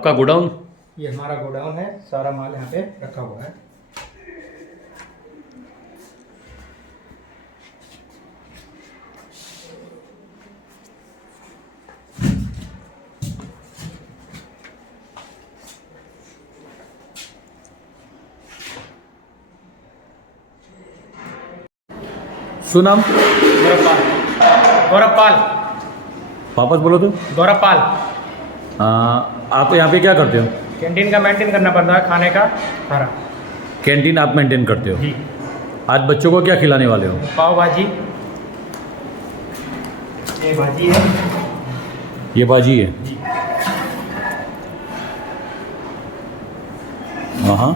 आपका गोडाउन? ये हमारा गोडाउन है, सारा माल यहाँ पे रखा हुआ है। શું નામ? गौरवपाल। गौरवपाल। वापस बोलो तो। गौरवपाल। आप यहाँ पे क्या करते हो? कैंटीन का मेंटेन करना पड़ता है, खाने का सारा। कैंटीन आप मेंटेन करते हो? जी। आज बच्चों को क्या खिलाने वाले हो? पाव भाजी, ये भाजी है। ये भाजी है? जी। हाँ।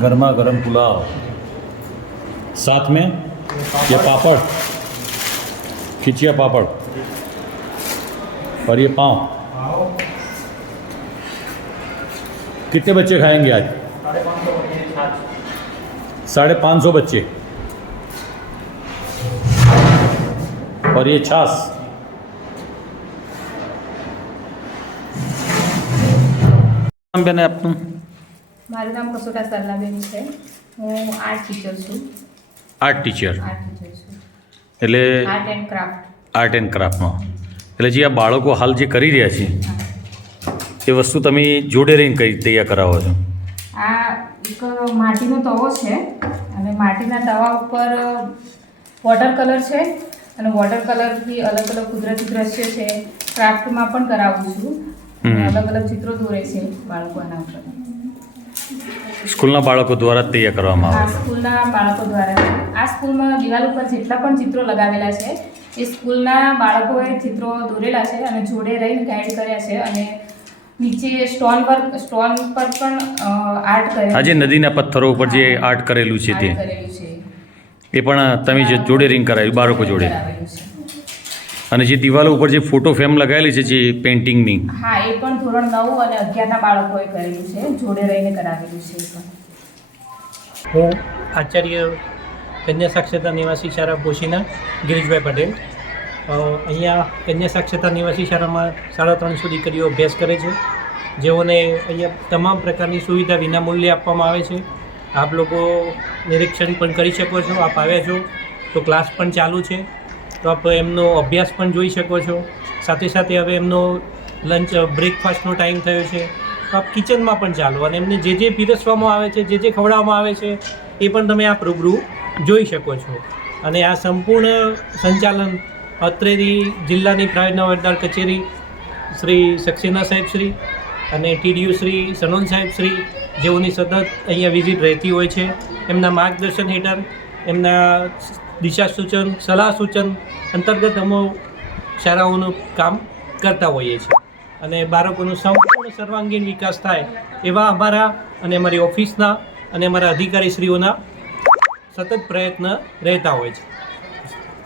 गर्मा गर्म पुलाव, साथ में ये पापड़, खिचिया पापड़, और ये पाव। कितने बच्चे खाएंगे आज? 550 बच्चे। और ये छाछ। નામ બેન આપનું? મારું નામ કસોટા સરલાબેન છે. હું આર્ટ ટીચર છું. આર્ટ ટીચર છું એટલે art and craft. Art and ક્રાફ્ટમાં એટલે જે આ બાળકો હાલ જે કરી રહ્યા છે એ વસ્તુ તમે જોડે રહીને કઈ તૈયાર કરાવો છો? આ એક માટીનો તવો છે અને માટીના તવા ઉપર વોટર કલર છે અને વોટર કલરથી અલગ અલગ કુદરતી દ્રશ્ય છે. ક્રાફ્ટમાં પણ કરાવું છું. અલગ અલગ ચિત્રો દોરે છે બાળકો એના ઉપર. સ્કૂલના બાળકો દ્વારા જ તૈયાર કરવામાં આ આવે? સ્કૂલના બાળકો દ્વારા. આ સ્કૂલમાં દિવાલ ઉપર જેટલા પણ ચિત્રો લગાવેલા છે એ સ્કૂલના બાળકોએ ચિત્રો દોરેલા છે અને જોડે રહીને ગાઈડ કર્યા છે. અને નીચે સ્ટોન પર પણ આર્ટ કરેલું. આજે નદીના પથ્થરો ઉપર જે આર્ટ કરેલું છે તે કરેલું છે એ પણ તમે જે જોડે રહીને કરાવ્યું બાળકો જોડે? કરાવેલું છે. અને જે દિવાલો ઉપર જે ફોટો ફ્રેમ લગાવેલી છે જે પેઇન્ટિંગની, હા, એ પણ ધોરણ 9 અને 11ના બાળકોએ કરેલું છે. જોડે રહીને કરાવેલું છે. એ પણ હું આચાર્ય કન્યા સાક્ષરતા નિવાસી શાળા પોશીના ગિરીશભાઈ પટેલ. અહીંયા કન્યા સાક્ષરતા નિવાસી શાળામાં 350 દીકરીઓ અભ્યાસ કરે છે, જેઓને અહીંયા તમામ પ્રકારની સુવિધા વિનામૂલ્યે આપવામાં આવે છે. આપ લોકો નિરીક્ષણ પણ કરી શકો છો. આપ આવ્યા છો તો ક્લાસ પણ ચાલુ છે, તો આપ એમનો અભ્યાસ પણ જોઈ શકો છો. સાથે સાથે હવે એમનો લંચ બ્રેકફાસ્ટનો ટાઈમ થયો છે, તો આપ કિચનમાં પણ ચાલો અને એમને જે જે પીરસવામાં આવે છે, જે જે ખવડાવવામાં આવે છે એ પણ તમે આ રૂબરૂ જોઈ શકો છો. અને આ સંપૂર્ણ સંચાલન અત્રેની જિલ્લાની પ્રાઇવેટ નવલદાર કચેરી શ્રી સક્સેના સાહેબ શ્રી અને ટીડીયુ શ્રી સનોન સાહેબ શ્રી, જેઓની સતત અહીંયા વિઝિટ રહેતી હોય છે, એમના માર્ગદર્શન હેઠળ, એમના દિશા સૂચન, સલાહ સૂચન અંતર્ગત અમે શાળાઓનું કામ કરતા હોઈએ છીએ. અને બાળકોનો સંપૂર્ણ સર્વાંગીણ વિકાસ થાય એવા અમારા અને અમારી ઓફિસના અને અમારા અધિકારીશ્રીઓના સતત પ્રયત્ન રહેતા હોય છે.